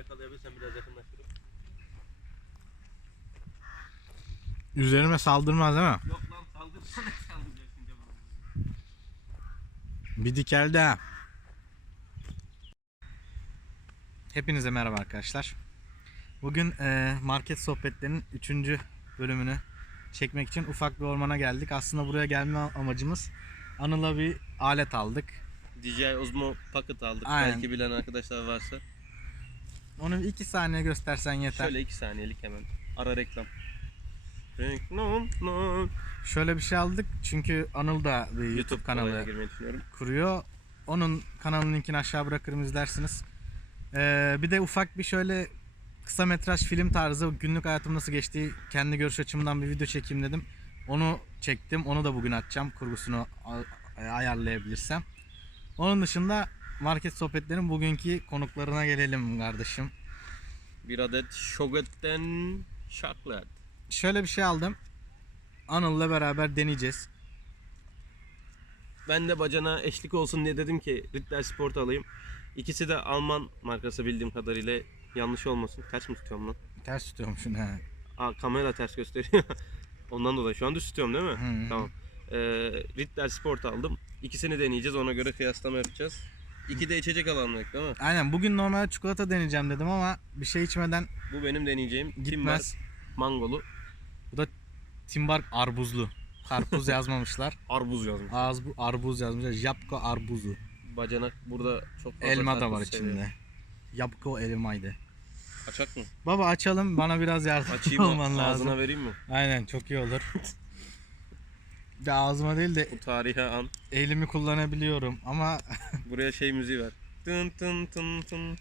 yakalayabilirsen biraz yakınlaştırıp. Üzerime saldırmaz değil mi? Yok lan saldırsana saldıracaksın camına. Bir dikelde ha. Hepinize merhaba arkadaşlar. Bugün e, market sohbetlerinin 3. bölümünü çekmek için ufak bir ormana geldik. Aslında buraya gelme amacımız Anıl'a bir alet aldık. DJI Osmo Pocket aldık. Aynen. Belki bilen arkadaşlar varsa. Onu bir iki saniye göstersen yeter. Şöyle 2 saniyelik hemen. Ara reklam. Reklam. Şöyle bir şey aldık çünkü Anıl da bir YouTube, YouTube kanalı kuruyor. Onun kanalının linkini aşağı bırakırım izlersiniz. Ee, bir de ufak bir şöyle kısa metraj film tarzı günlük hayatım nasıl geçtiği kendi görüş açımdan bir video çekeyim dedim. Onu çektim. Onu da bugün atacağım kurgusunu ayarlayabilirsem. Onun dışında market sohbetlerin bugünkü konuklarına gelelim kardeşim. Bir adet Shogat'ten Chocolate. Şöyle bir şey aldım. Anıl'la beraber deneyeceğiz. Ben de bacana eşlik olsun diye dedim ki Ritter Sport alayım. İkisi de Alman markası bildiğim kadarıyla yanlış olmasın. Ters mi tutuyorum lan? Ters tutuyorum şunu. he. Aa, kamera ters gösteriyor. Ondan dolayı şu anda tutuyorum değil mi? Hı. Tamam. Ee, Ritter Sport aldım. İkisini deneyeceğiz. Ona göre kıyaslama yapacağız. İki de içecek dedik değil mi? Aynen bugün normal çikolata deneyeceğim dedim ama bir şey içmeden Bu benim deneyeceğim. Timber gitmez. mangolu. Bu da Timbark arbuzlu. Karpuz yazmamışlar. Arbuz yazmış. Ağız bu arbuz yazmışlar. Yapko arbuzu. Bacanak burada çok fazla Elma da karpuz var seviyor. içinde. Yapko elmaydı. Açak mı? Baba açalım bana biraz yardım Açayım olman mı? lazım. Ağzına vereyim mi? Aynen çok iyi olur. de ağzıma değil de Bu tarihe an. elimi kullanabiliyorum ama Buraya şey müziği ver. Tın tın tın tın.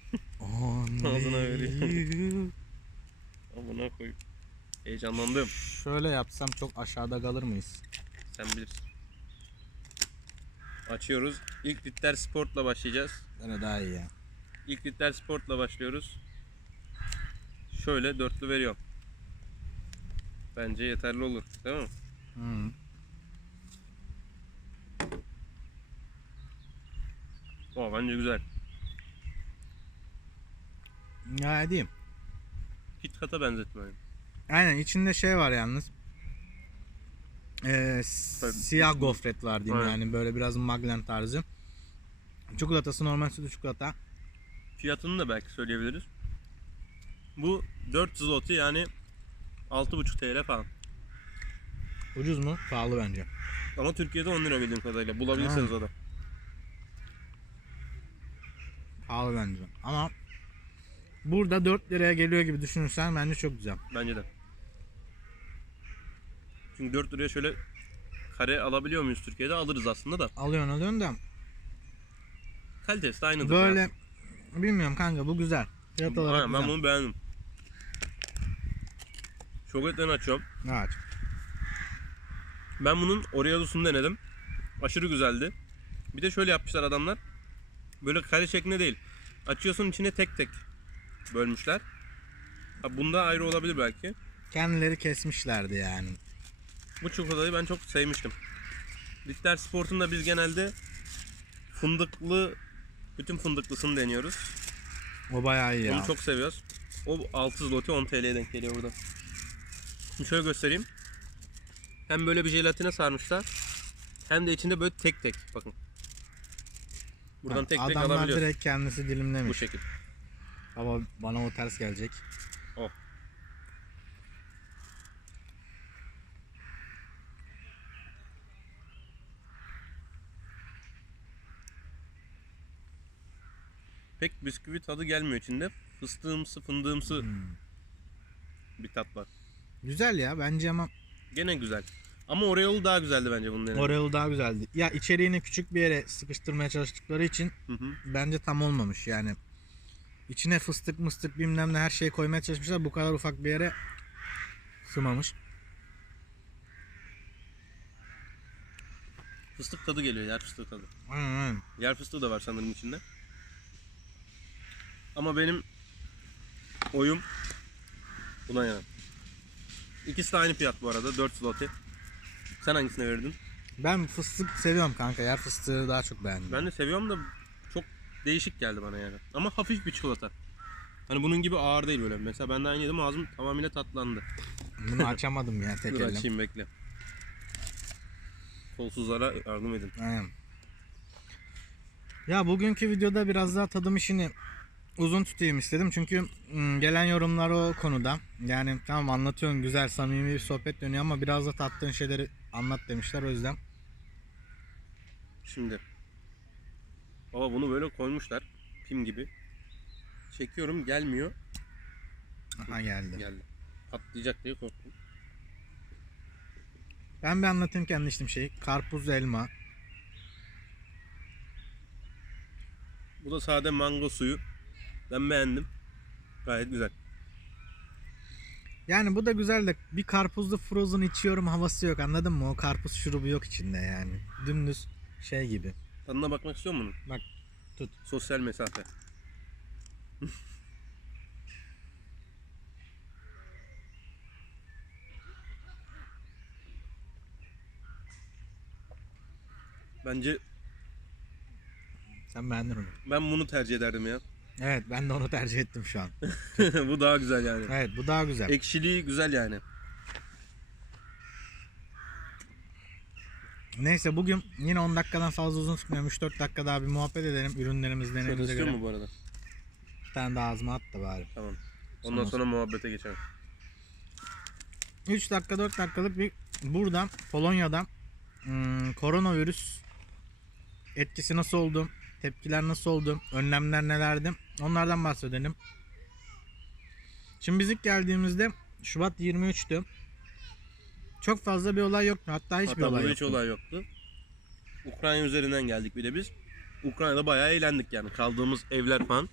Ağzına veriyor. you. Amına koyayım. Heyecanlandım. Şöyle yapsam çok aşağıda kalır mıyız? Sen bilirsin. Açıyoruz. İlk Ritter Sport'la başlayacağız. Böyle daha iyi ya. İlk Ritter Sport'la başlıyoruz. Şöyle dörtlü veriyorum. Bence yeterli olur. Değil mi? Hı. O bence güzel. Ya diyeyim. KitKat'a benzetmiyorum. Aynen içinde şey var yalnız. Ee, siyah gofret var diyeyim Aynen. yani böyle biraz maglen tarzı. Çikolatası normal sütlü çikolata. Fiyatını da belki söyleyebiliriz. Bu 4 zloty yani 6,5 TL falan. Ucuz mu? Pahalı bence. Ama Türkiye'de 10 lira bildiğim kadarıyla. Bulabilirsiniz o da. Pahalı bence. Ama burada 4 liraya geliyor gibi düşünürsen bence çok güzel. Bence de. Çünkü 4 liraya şöyle kare alabiliyor muyuz Türkiye'de? Alırız aslında da. Alıyorsun alıyorsun da Kalitesi de aynıdır. böyle bilmiyorum kanka bu güzel. Fiyat olarak Aynen, ben güzel. bunu beğendim. Şoketlerini açıyorum. Evet. Ben bunun Oreo'lusunu denedim. Aşırı güzeldi. Bir de şöyle yapmışlar adamlar. Böyle kare şeklinde değil. Açıyorsun içine tek tek bölmüşler. Ha, bunda ayrı olabilir belki. Kendileri kesmişlerdi yani. Bu çikolatayı ben çok sevmiştim. Ritter Sport'un da biz genelde fındıklı, bütün fındıklısını deniyoruz. O bayağı iyi ya. Onu çok seviyoruz. O 6 zloty 10 TL'ye denk geliyor burada. Şimdi şöyle göstereyim. Hem böyle bir jelatine sarmışlar. Hem de içinde böyle tek tek. Bakın. Buradan tek tek Adamlar direkt kendisi Bu dilimlemiş. şekil. Ama bana o ters gelecek. O. Pek bisküvi tadı gelmiyor içinde. Fıstığımsı, fındığımsı Hmm. bir tat var. Güzel ya bence ama Gene güzel. Ama Oreo'lu daha güzeldi bence bunun deneyimi. Oreo daha güzeldi. Ya içeriğini küçük bir yere sıkıştırmaya çalıştıkları için Hı hı. bence tam olmamış yani. İçine fıstık mıstık bilmem ne her şeyi koymaya çalışmışlar. Bu kadar ufak bir yere sığmamış. Fıstık tadı geliyor, yer fıstığı tadı. Aynen aynen. Yer fıstığı da var sanırım içinde. Ama benim oyum buna yana. İkisi de aynı fiyat bu arada. 4 zloty. Sen hangisine verdin? Ben fıstık seviyorum kanka. Yer fıstığı daha çok beğendim. Ben de seviyorum da çok değişik geldi bana yani. Ama hafif bir çikolata. Hani bunun gibi ağır değil böyle. Mesela ben de aynı yedim ağzım tamamıyla tatlandı. Bunu açamadım ya tek Dur açayım bekle. Kolsuzlara yardım edin. Aynen. Ya bugünkü videoda biraz daha tadım işini uzun tutayım istedim. Çünkü gelen yorumlar o konuda. Yani tamam anlatıyorsun güzel samimi bir sohbet dönüyor ama biraz da tattığın şeyleri anlat demişler o yüzden. Şimdi. Baba bunu böyle koymuşlar. Pim gibi. Çekiyorum gelmiyor. Aha geldi. Geldi. Patlayacak diye korktum. Ben bir anlatayım kendi içtiğim şeyi. Karpuz elma. Bu da sade mango suyu. Ben beğendim. Gayet güzel. Yani bu da güzel de bir karpuzlu frozen içiyorum havası yok anladın mı? O karpuz şurubu yok içinde yani. Dümdüz şey gibi. Tadına bakmak istiyor musun? Bak, tut. Sosyal mesafe. Bence Sen beğendin onu. ben bunu tercih ederdim ya. Evet ben de onu tercih ettim şu an. Bu daha güzel yani. Evet bu daha güzel. Ekşiliği güzel yani. Neyse bugün yine 10 dakikadan fazla uzun tutmuyorum. 3-4 dakika daha bir muhabbet edelim. Ürünlerimiz istiyor göre. mu bu arada? Bir tane daha ağzıma at da bari. Tamam. Ondan Sonra- sonra muhabbete geçelim. 3 dakika 4 dakikalık bir buradan Polonya'da hmm, koronavirüs etkisi nasıl oldu? Tepkiler nasıl oldu? Önlemler nelerdi? Onlardan bahsedelim. Şimdi biz ilk geldiğimizde Şubat 23'tü. Çok fazla bir olay yoktu. Hatta hiçbir Hatta olay yoktu. hiç olay yoktu. Ukrayna üzerinden geldik bir de biz. Ukrayna'da bayağı eğlendik yani. Kaldığımız evler falan.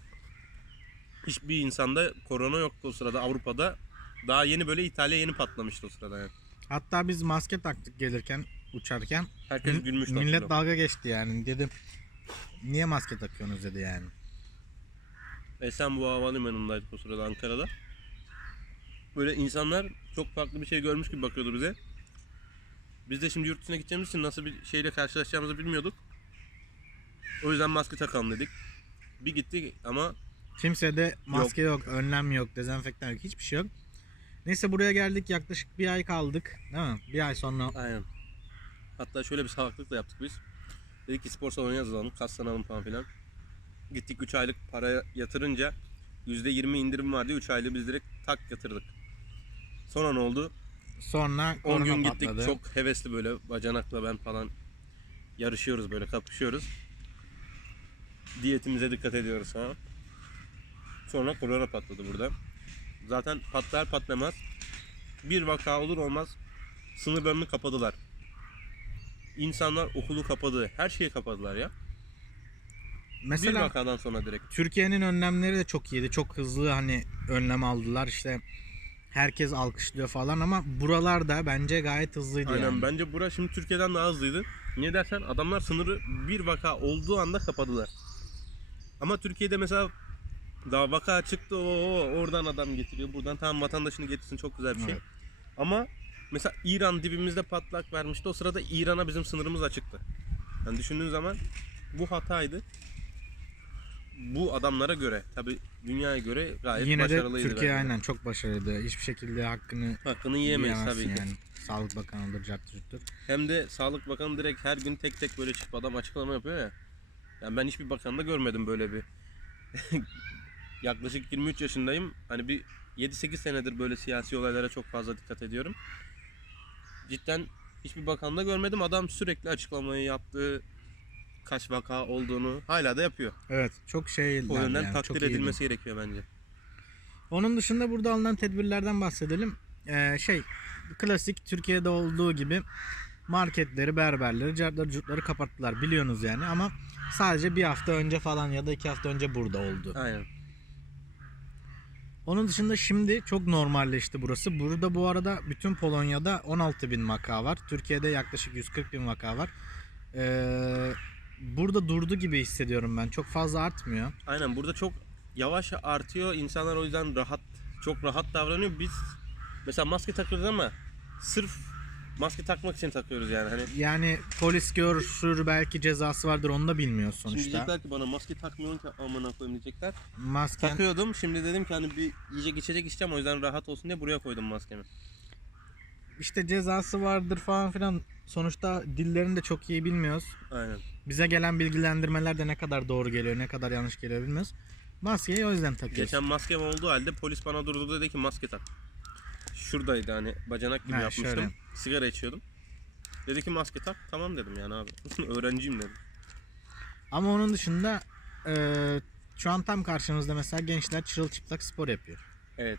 Hiçbir insanda korona yoktu o sırada Avrupa'da. Daha yeni böyle İtalya yeni patlamıştı o sırada yani. Hatta biz maske taktık gelirken, uçarken. Herkes gülmüştü. Millet dalga geçti yani. Dedim niye maske takıyorsunuz dedi yani. Esenboğa Havalimanı'ndaydık o sırada Ankara'da. Böyle insanlar çok farklı bir şey görmüş gibi bakıyordu bize. Biz de şimdi yurt dışına gideceğimiz için nasıl bir şeyle karşılaşacağımızı bilmiyorduk. O yüzden maske takalım dedik. Bir gittik ama Kimsede maske yok. önlem yok, dezenfektan yok, hiçbir şey yok. Neyse buraya geldik yaklaşık bir ay kaldık. Değil mi? Bir ay sonra aynen. Hatta şöyle bir salaklık da yaptık biz. Dedik ki spor salonu yazılalım, kaslanalım falan filan. Gittik 3 aylık para yatırınca %20 indirim vardı 3 aylık biz direkt tak yatırdık. Sonra ne oldu? sonra 10 korona gün gittik patladı. çok hevesli böyle bacanakla ben falan yarışıyoruz böyle kapışıyoruz. Diyetimize dikkat ediyoruz ha. Sonra korona patladı burada. Zaten patlar patlamaz bir vaka olur olmaz sınırlarını kapadılar. İnsanlar okulu kapadı. Her şeyi kapadılar ya. bir Mesela vakadan sonra direkt. Türkiye'nin önlemleri de çok iyiydi. Çok hızlı hani önlem aldılar. İşte herkes alkışlıyor falan ama buralarda bence gayet hızlıydı Aynen yani. bence bura şimdi Türkiye'den daha hızlıydı. Niye dersen adamlar sınırı bir vaka olduğu anda kapadılar. Ama Türkiye'de mesela daha vaka çıktı o oradan adam getiriyor buradan tamam vatandaşını getirsin çok güzel bir şey. Evet. Ama mesela İran dibimizde patlak vermişti o sırada İran'a bizim sınırımız açıktı. Yani düşündüğün zaman bu hataydı. Bu adamlara göre tabi dünyaya göre gayet Yine de başarılıydı. Türkiye bence. aynen çok başarılıydı. Hiçbir şekilde hakkını Hakkını yiyemeyiz tabii yiyemezsin ki. yani. Sağlık Bakanı'dır, carttır, curttur. Hem de Sağlık Bakanı direkt her gün tek tek böyle çıkıp adam açıklama yapıyor ya. Yani ben hiçbir bakanda görmedim böyle bir. Yaklaşık 23 yaşındayım. Hani bir 7-8 senedir böyle siyasi olaylara çok fazla dikkat ediyorum. Cidden hiçbir bakanda görmedim. Adam sürekli açıklamayı yaptı. Kaç vaka olduğunu hala da yapıyor. Evet çok şey O yönden yani, takdir çok iyiydi. edilmesi gerekiyor bence. Onun dışında burada alınan tedbirlerden bahsedelim. Ee, şey klasik Türkiye'de olduğu gibi marketleri, berberleri, cartları, curtları kapattılar biliyorsunuz yani ama sadece bir hafta önce falan ya da iki hafta önce burada oldu. Aynen. Onun dışında şimdi çok normalleşti burası. Burada bu arada bütün Polonya'da 16 bin vaka var. Türkiye'de yaklaşık 140 bin vaka var. Ee, burada durdu gibi hissediyorum ben. Çok fazla artmıyor. Aynen burada çok yavaş artıyor. İnsanlar o yüzden rahat çok rahat davranıyor. Biz mesela maske takıyoruz ama sırf maske takmak için takıyoruz yani. Hani Yani polis görür belki cezası vardır onu da bilmiyor şimdi sonuçta. diyecekler ki bana maske takmıyorsun ki amına koyayım diyecekler. Masken Takıyordum. Şimdi dedim ki hani bir yiyecek içecek içeceğim o yüzden rahat olsun diye buraya koydum maskemi. işte cezası vardır falan filan. Sonuçta dillerini de çok iyi bilmiyoruz. Aynen. Bize gelen bilgilendirmeler de ne kadar doğru geliyor, ne kadar yanlış geliyor bilmiyoruz. Maskeyi o yüzden takıyoruz. Geçen maskem olduğu halde polis bana durdu dedi ki maske tak. Şuradaydı hani bacanak gibi Ha, yapmıştım. şöyle. Sigara içiyordum. Dedi ki maske tak. Tamam dedim yani abi. Öğrenciyim dedim. Ama onun dışında eee, şu an tam karşımızda mesela gençler çırılçıplak spor yapıyor. Evet.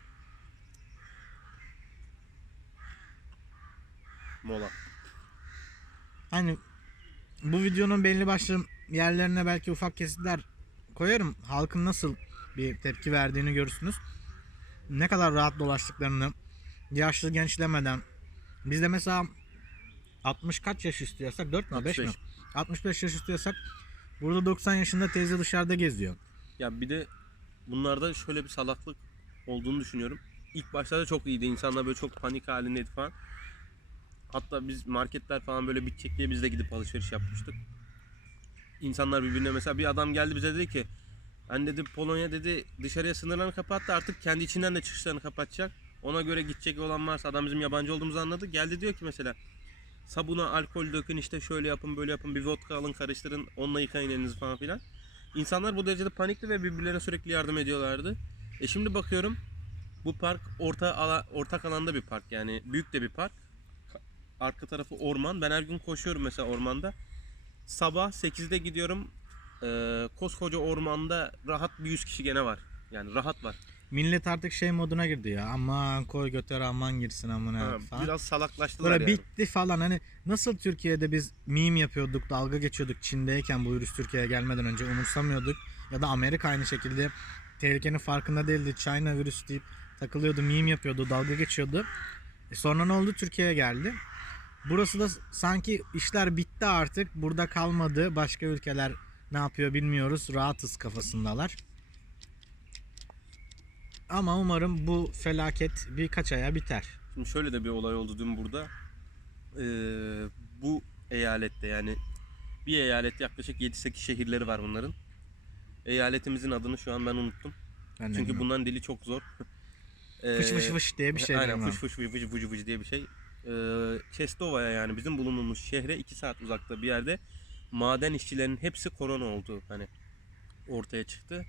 Mola. Hani bu videonun belli başlı yerlerine belki ufak kesitler koyarım. Halkın nasıl bir tepki verdiğini görürsünüz. Ne kadar rahat dolaştıklarını yaşlı genç demeden. Bizde mesela 60 kaç yaş istiyorsak 4 mü 5 mi? 65. 65 yaş istiyorsak burada 90 yaşında teyze dışarıda geziyor. Ya bir de bunlarda şöyle bir salaklık olduğunu düşünüyorum. İlk başlarda çok iyiydi. İnsanlar böyle çok panik halindeydi falan. Hatta biz marketler falan böyle bitecek diye biz de gidip alışveriş yapmıştık. İnsanlar birbirine mesela bir adam geldi bize dedi ki ben dedi Polonya dedi dışarıya sınırlarını kapattı artık kendi içinden de çıkışlarını kapatacak. Ona göre gidecek olan varsa adam bizim yabancı olduğumuzu anladı. Geldi diyor ki mesela sabuna alkol dökün işte şöyle yapın böyle yapın bir vodka alın karıştırın onunla yıkayın elinizi falan filan. İnsanlar bu derecede panikli ve birbirlerine sürekli yardım ediyorlardı. E şimdi bakıyorum bu park orta ala, ortak alanda bir park yani büyük de bir park. Ka- Arka tarafı orman. Ben her gün koşuyorum mesela ormanda. Sabah 8'de gidiyorum. Ee, koskoca ormanda rahat bir 100 kişi gene var. Yani rahat var. Millet artık şey moduna girdi ya. Aman koy götür aman girsin aman Ha, falan. biraz salaklaştılar Böyle yani. bitti falan hani nasıl Türkiye'de biz meme yapıyorduk, dalga geçiyorduk Çin'deyken bu virüs Türkiye'ye gelmeden önce umursamıyorduk. Ya da Amerika aynı şekilde tehlikenin farkında değildi. China virüs deyip takılıyordu, meme yapıyordu, dalga geçiyordu. E sonra ne oldu? Türkiye'ye geldi. Burası da sanki işler bitti artık. Burada kalmadı. Başka ülkeler ne yapıyor bilmiyoruz. Rahatız kafasındalar. Ama umarım bu felaket birkaç aya biter. Şimdi şöyle de bir olay oldu dün burada. Ee, bu eyalette yani bir eyalette yaklaşık 7-8 şehirleri var bunların. Eyaletimizin adını şu an ben unuttum. Ben Çünkü bilmiyorum. bunların dili çok zor. Ee, Fış fış fış diye bir şey Aynen fış fış fış fış fış fış diye bir şey. Ee, Çestova'ya yani bizim bulunduğumuz şehre 2 saat uzakta bir yerde maden işçilerinin hepsi korona oldu hani ortaya çıktı.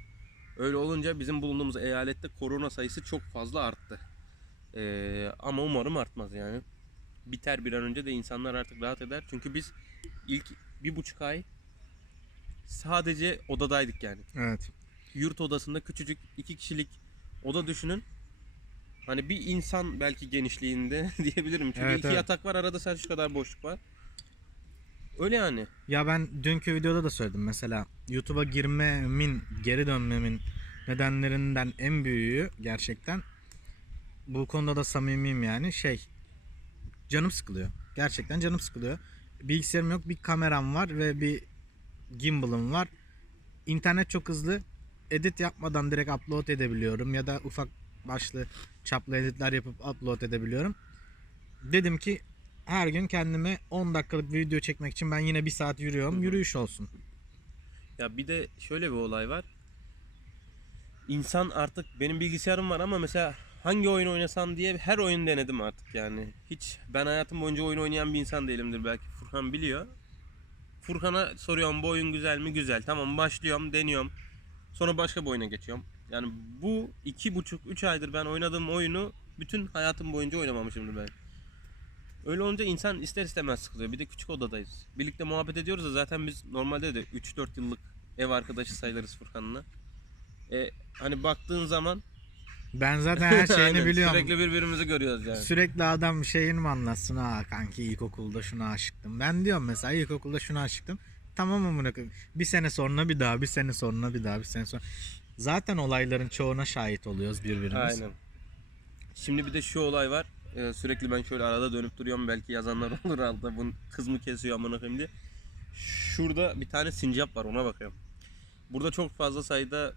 Öyle olunca bizim bulunduğumuz eyalette korona sayısı çok fazla arttı. Ee, ama umarım artmaz yani. Biter bir an önce de insanlar artık rahat eder. Çünkü biz ilk bir buçuk ay sadece odadaydık yani Evet. yurt odasında küçücük iki kişilik oda düşünün. Hani bir insan belki genişliğinde diyebilirim. Çünkü Evet, iki evet. yatak var arada sadece şu kadar boşluk var. Öyle yani. Ya ben dünkü videoda da söyledim mesela YouTube'a girmemin, geri dönmemin nedenlerinden en büyüğü gerçekten bu konuda da samimiyim yani şey canım sıkılıyor. Gerçekten canım sıkılıyor. Bilgisayarım yok, bir kameram var ve bir gimbal'ım var. İnternet çok hızlı. Edit yapmadan direkt upload edebiliyorum ya da ufak başlı çaplı editler yapıp upload edebiliyorum. Dedim ki her gün kendime 10 dakikalık bir video çekmek için ben yine bir saat yürüyorum. Hı hı. Yürüyüş olsun. Ya bir de şöyle bir olay var. İnsan artık benim bilgisayarım var ama mesela hangi oyun oynasam diye her oyun denedim artık yani. Hiç ben hayatım boyunca oyun oynayan bir insan değilimdir belki Furkan biliyor. Furkan'a soruyorum bu oyun güzel mi? Güzel. Tamam başlıyorum, deniyorum. Sonra başka bir oyuna geçiyorum. Yani bu iki buçuk, üç aydır ben oynadığım oyunu bütün hayatım boyunca oynamamışımdır ben. Öyle olunca insan ister istemez sıkılıyor. Bir de küçük odadayız. Birlikte muhabbet ediyoruz da zaten biz normalde de 3-4 yıllık ev arkadaşı sayılırız Furkan'la. E, hani baktığın zaman Ben zaten her şeyini Aynen, biliyorum. Sürekli birbirimizi görüyoruz yani. Sürekli adam şeyini mi anlatsın ha kanki ilkokulda şuna aşıktım. Ben diyorum mesela ilkokulda şuna aşıktım. Tamam amına koyayım. Bir sene sonra bir daha, bir sene sonra bir daha, bir sene sonra. Zaten olayların çoğuna şahit oluyoruz birbirimiz. Aynen. Şimdi bir de şu olay var. Ee, sürekli ben şöyle arada dönüp duruyorum belki yazanlar olur altta bunu kız mı kesiyor amına koyayım diye. Şurada bir tane sincap var ona bakıyorum. Burada çok fazla sayıda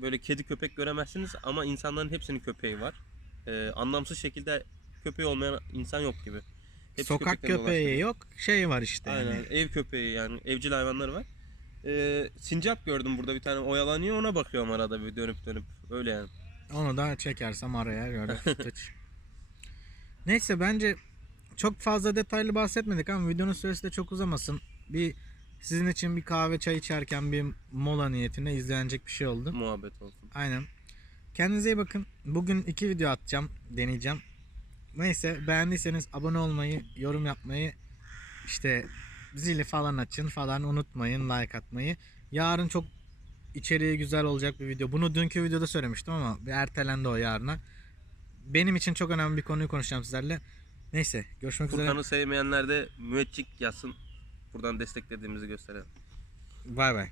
böyle kedi köpek göremezsiniz ama insanların hepsinin köpeği var. Ee, anlamsız şekilde köpeği olmayan insan yok gibi. Hepsi Sokak köpeği dolaştığı. yok. Şey var işte. Aynen. yani. Ev köpeği yani evcil hayvanları var. Ee, sincap gördüm burada bir tane oyalanıyor ona bakıyorum arada bir dönüp dönüp. Öyle yani. Onu da çekersem araya göre. Neyse bence çok fazla detaylı bahsetmedik ama videonun süresi de çok uzamasın. Bir sizin için bir kahve çay içerken bir mola niyetine izlenecek bir şey oldu. Muhabbet olsun. Aynen. Kendinize iyi bakın. Bugün iki video atacağım, deneyeceğim. Neyse beğendiyseniz abone olmayı, yorum yapmayı, işte zili falan açın falan unutmayın like atmayı. Yarın çok içeriği güzel olacak bir video. Bunu dünkü videoda söylemiştim ama bir ertelendi o yarına. Benim için çok önemli bir konuyu konuşacağım sizlerle. Neyse görüşmek üzere. Furkan'ı sevmeyenler de müeccik yazsın. Buradan desteklediğimizi gösterelim. Bay bay.